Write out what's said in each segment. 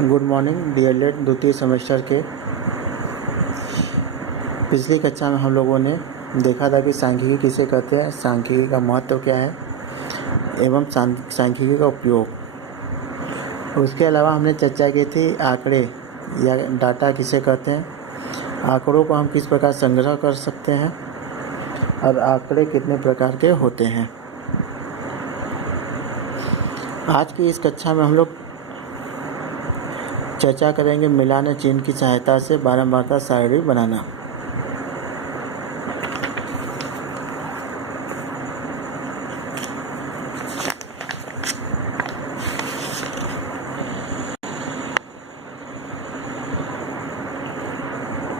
Good morning dear late द्वितीय semester के। पिछली कक्षा में हम लोगों ने देखा था कि सांख्यिकी किसे कहते हैं, सांख्यिकी का महत्व क्या है एवं सांख्यिकी का उपयोग। उसके अलावा हमने चर्चा की थी आंकड़े या डाटा किसे कहते हैं, आंकड़ों को हम किस प्रकार संग्रह कर सकते हैं और आंकड़े कितने प्रकार के होते हैं। आज की इस कक्षा में हम लोग चर्चा करेंगे मिलान चिन्ह की सहायता से बारंबारता सारणी बनाना।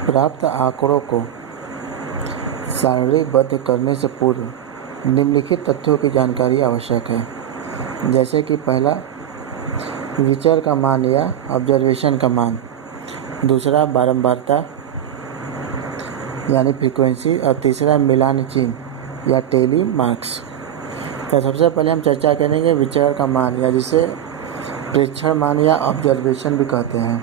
प्राप्त आंकड़ों को सारणीबद्ध करने से पूर्व निम्नलिखित तथ्यों की जानकारी आवश्यक है, जैसे कि पहला विचर का मान या ऑब्जर्वेशन का मान, दूसरा बारंबारता यानी फ्रीक्वेंसी और तीसरा मिलान चिन्ह या टेली मार्क्स। तो सबसे पहले हम चर्चा करेंगे विचर का मान या जिसे प्रेक्षण मान या ऑब्जर्वेशन भी कहते हैं।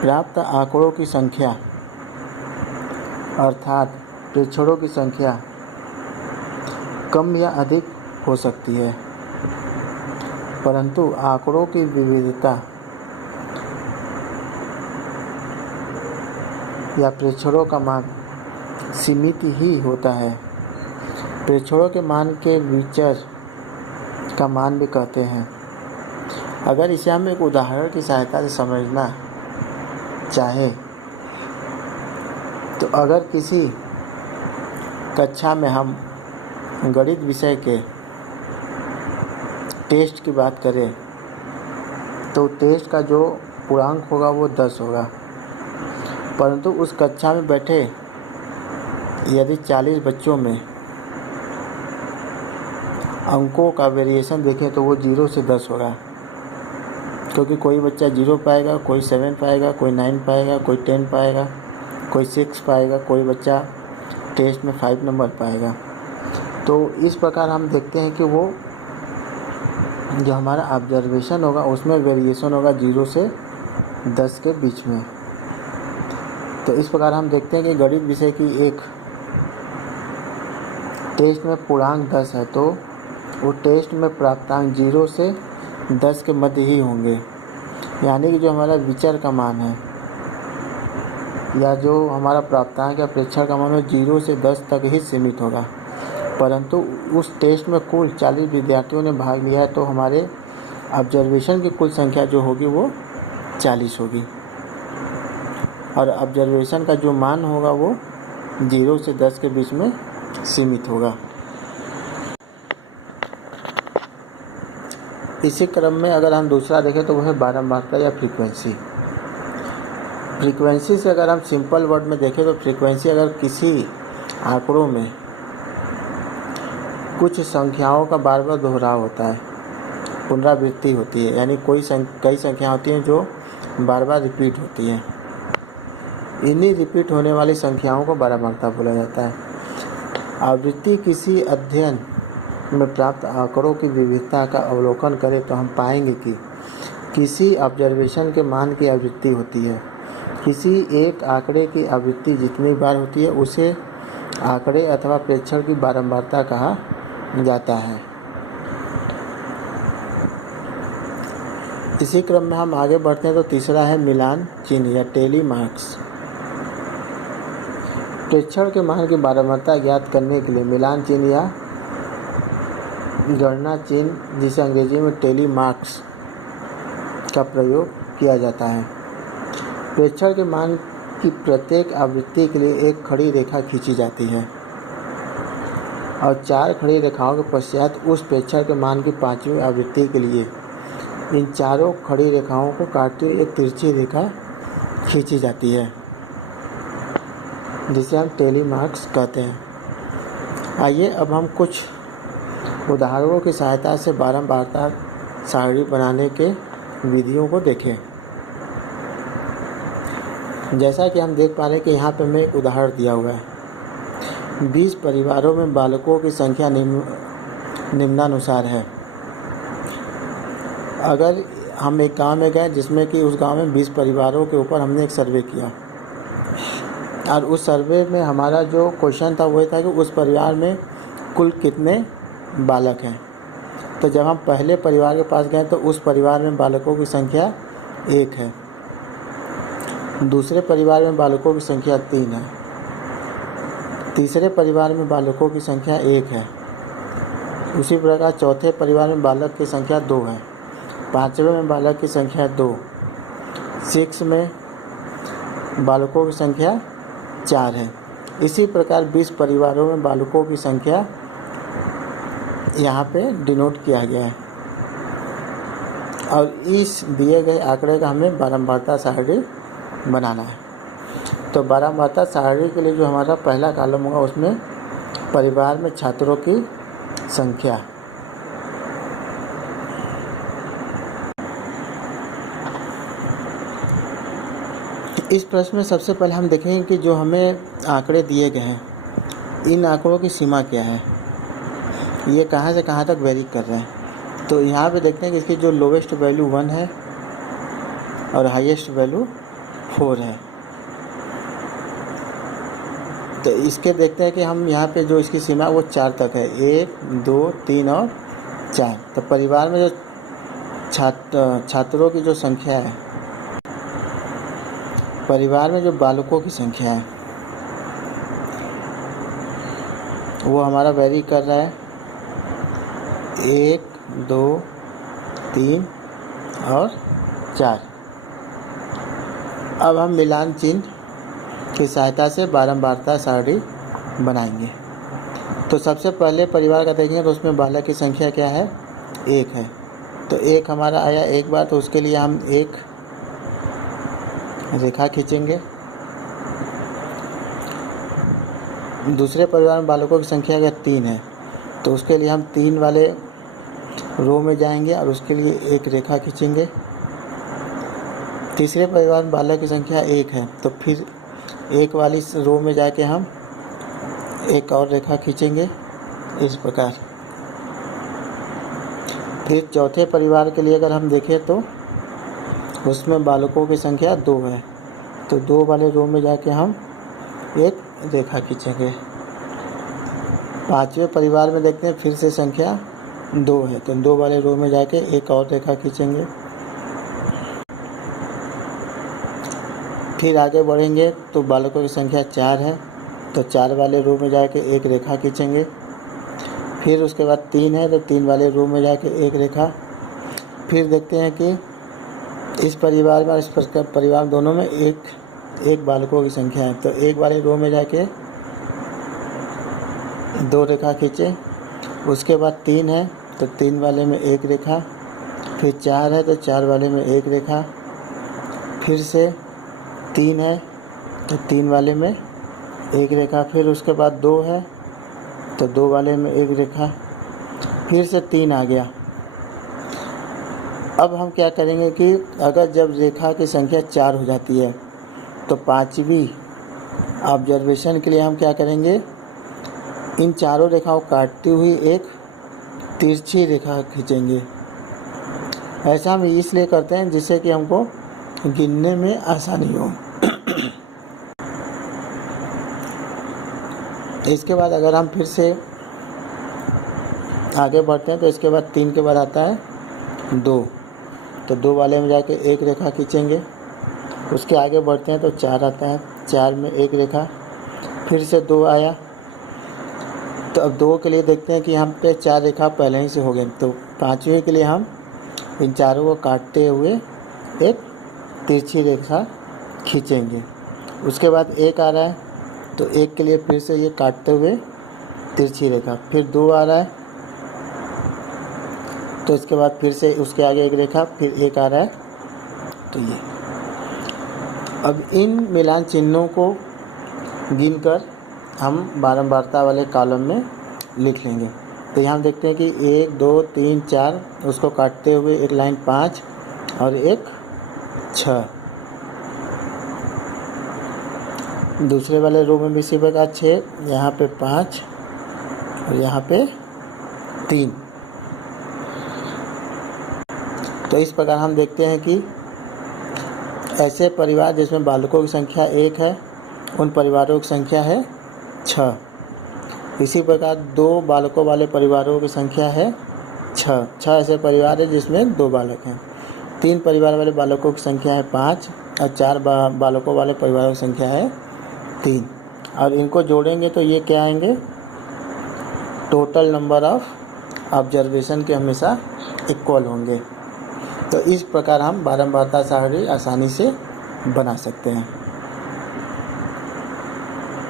प्राप्त आंकड़ों की संख्या अर्थात प्रेक्षणों की संख्या कम या अधिक हो सकती है, परंतु आंकड़ों की विविधता या प्रेक्षणों का मान सीमित ही होता है। प्रेक्षणों के मान के विचर का मान भी कहते हैं। अगर इसे हम एक उदाहरण की सहायता से समझना चाहे तो अगर किसी कक्षा में हम गणित विषय के टेस्ट की बात करें तो टेस्ट का जो पूर्णांक होगा वो 10 होगा, परंतु उस कक्षा में बैठे यदि 40 बच्चों में अंकों का वेरिएशन देखें तो वो 0 से 10 होगा, क्योंकि कोई बच्चा 0 पाएगा, कोई 7 पाएगा, कोई 9 पाएगा, कोई 10 पाएगा, कोई 6 पाएगा, कोई बच्चा टेस्ट में 5 नंबर पाएगा। तो इस प्रकार हम देखते हैं कि वो जो हमारा ऑब्जर्वेशन होगा उसमें वेरिएशन होगा 0 से 10 के बीच में। तो इस प्रकार हम देखते हैं कि गणित विषय की एक टेस्ट में पूर्णांक 10 है तो वो टेस्ट में प्राप्तांक 0 से 10 के मध्य ही होंगे, यानी कि जो हमारा विचर का मान है या जो हमारा प्राप्तांक या प्रेक्षण का मान है 0 से 10 तक ही सीमित होगा। परंतु उस टेस्ट में कुल 40 विद्यार्थियों ने भाग लिया है तो हमारे ऑब्जर्वेशन की कुल संख्या जो होगी वो 40 होगी और ऑब्जर्वेशन का जो मान होगा वो 0 से 10 के बीच में सीमित होगा। इसी क्रम में अगर हम दूसरा देखें तो वह है बारंबारता या फ्रीक्वेंसी। फ्रीक्वेंसी से अगर हम सिंपल वर्ड में देखें तो फ्रीक्वेंसी अगर किसी आंकड़ों में कुछ संख्याओं का बार बार दोहराव होता है, पुनरावृत्ति होती है, यानी कई संख्या होती हैं जो बार बार रिपीट होती हैं, इन्हीं रिपीट होने वाली संख्याओं को बारंबारता बोला जाता है। आवृत्ति किसी अध्ययन में प्राप्त आंकड़ों की विविधता का अवलोकन करें तो हम पाएंगे कि किसी ऑब्जर्वेशन के मान की आवृत्ति होती है। किसी एक आंकड़े की आवृत्ति जितनी बार होती है उसे आंकड़े अथवा प्रेक्षण की बारंबारता कहा जाता है। इसी क्रम में हम आगे बढ़ते हैं तो तीसरा है मिलान चिन्ह या टेली मार्क्स। प्रेक्षण के मान की बारंबारता ज्ञात करने के लिए मिलान चिन्ह या गणना चिन्ह जिसे अंग्रेजी में टेली मार्क्स का प्रयोग किया जाता है। प्रेक्षण के मान की प्रत्येक आवृत्ति के लिए एक खड़ी रेखा खींची जाती है और 4 खड़ी रेखाओं के पश्चात उस प्रेक्षण के मान की 5वीं आवृत्ति के लिए इन चारों खड़ी रेखाओं को काटते हुए एक तिरछी रेखा खींची जाती है, जिसे हम टेली मार्क्स कहते हैं। आइए अब हम कुछ उदाहरणों की सहायता से बारंबारता सारणी बनाने के विधियों को देखें। जैसा कि हम देख पा रहे हैं कि यहाँ पे हमें एक उदाहरण दिया हुआ है। 20 परिवारों में बालकों की संख्या निम्नानुसार है। अगर हम एक गांव में गए जिसमें कि उस गांव में 20 परिवारों के ऊपर हमने एक सर्वे किया और उस सर्वे में हमारा जो क्वेश्चन था वो था कि उस परिवार में कुल कितने बालक हैं। तो जब हम पहले परिवार के पास गए तो उस परिवार में बालकों की संख्या 1 है, दूसरे परिवार में बालकों की संख्या 3 है, तीसरे परिवार में बालकों की संख्या 1 है, उसी प्रकार चौथे परिवार में बालक की संख्या 2 है, पाँचवें में बालक की संख्या 2, 6 में बालकों की संख्या 4 है। इसी प्रकार 20 परिवारों में बालकों की संख्या यहाँ पे डिनोट किया गया है और इस दिए गए आंकड़े का हमें बारंबारता सारणी बनाना है। तो बारंबारता सारणी के लिए जो हमारा पहला कॉलम होगा उसमें परिवार में छात्रों की संख्या, इस प्रश्न में सबसे पहले हम देखेंगे कि जो हमें आंकड़े दिए गए हैं इन आंकड़ों की सीमा क्या है, ये कहाँ से कहाँ तक वेरी कर रहे हैं। तो यहाँ पे देखते हैं कि इसकी जो लोवेस्ट वैल्यू 1 है और हाईएस्ट वैल्यू 4 है। तो इसके देखते हैं कि हम यहाँ पे जो इसकी सीमा वो 4 तक है, 1, 2, 3 और 4। तो परिवार में जो छात्रों की जो संख्या है, परिवार में जो बालकों की संख्या है वो हमारा वेरी कर रहा है 1, 2, 3 और 4। अब हम मिलान चिन्ह की सहायता से बारंबारता सारणी बनाएंगे। तो सबसे पहले परिवार का देखेंगे तो उसमें बालक की संख्या क्या है, 1 है। तो 1 हमारा आया एक बार, तो उसके लिए हम एक रेखा खींचेंगे। दूसरे परिवार में बालकों की संख्या अगर 3 है तो उसके लिए हम 3 वाले रो में जाएंगे और उसके लिए एक रेखा खींचेंगे। तीसरे परिवार में बालक की संख्या 1 है तो फिर 1 वाली रो में जाके हम एक और रेखा खींचेंगे इस प्रकार। फिर चौथे परिवार के लिए अगर हम देखें तो उसमें बालकों की संख्या 2 है तो 2 वाले रो में जाके हम एक रेखा खींचेंगे। पांचवें परिवार में देखते हैं फिर से संख्या 2 है तो 2 वाले रो में जाके एक और रेखा खींचेंगे। फिर आगे बढ़ेंगे तो बालकों की संख्या 4 है तो 4 वाले रो में जाके एक रेखा खींचेंगे। फिर उसके बाद 3 है तो 3 वाले रो में जाके एक रेखा। फिर देखते हैं कि इस परिवार में इस परिवार दोनों में एक बालकों की संख्या है तो 1 वाले रो में जाके 2 रेखा खींचे। उसके बाद 3 है तो 3 वाले में एक रेखा। फिर 4 है तो 4 वाले में एक रेखा। फिर से 3 है तो 3 वाले में एक रेखा। फिर उसके बाद 2 है तो 2 वाले में एक रेखा। फिर से 3 आ गया। अब हम क्या करेंगे कि अगर जब रेखा की संख्या 4 हो जाती है तो 5वीं ऑब्जर्वेशन के लिए हम क्या करेंगे, इन चारों रेखाओं काटती हुई एक तिरछी रेखा खींचेंगे। ऐसा हम इसलिए करते हैं जिससे कि हमको गिनने में आसानी हो। इसके बाद अगर हम फिर से आगे बढ़ते हैं तो इसके बाद 3 के बाद आता है 2 तो 2 वाले में जाके एक रेखा खींचेंगे। उसके आगे बढ़ते हैं तो 4 आता है, 4 में एक रेखा। फिर से 2 आया तो अब 2 के लिए देखते हैं कि यहाँ पे 4 रेखा पहले ही से हो गए तो 5वें के लिए हम इन चारों को काटते हुए एक तिरछी रेखा खींचेंगे। उसके बाद 1 आ रहा है तो 1 के लिए फिर से ये काटते हुए तिरछी रेखा। फिर 2 आ रहा है तो इसके बाद फिर से उसके आगे एक रेखा। फिर 1 आ रहा है तो ये। अब इन मिलान चिन्हों को गिनकर हम बारंबारता वाले कॉलम में लिख लेंगे। तो यहाँ देखते हैं कि 1, 2, 3, 4 उसको काटते हुए एक लाइन 5 और एक 6। दूसरे वाले रो में भी इसी प्रकार 6, यहाँ पे 5 और यहाँ पे 3। तो इस प्रकार हम देखते हैं कि ऐसे परिवार जिसमें बालकों की संख्या 1 है, उन परिवारों की संख्या है 6। इसी प्रकार 2 बालकों वाले परिवारों की संख्या है 6 ऐसे परिवार है जिसमें 2 बालक हैं। 3 परिवार वाले बालकों की संख्या है 5 और 4 बालकों वाले परिवारों की संख्या है 3। और इनको जोड़ेंगे तो ये क्या आएंगे, टोटल नंबर ऑफ ऑब्जर्वेशन के हमेशा इक्वल होंगे। तो इस प्रकार हम बारंबारता सारणी आसानी से बना सकते हैं।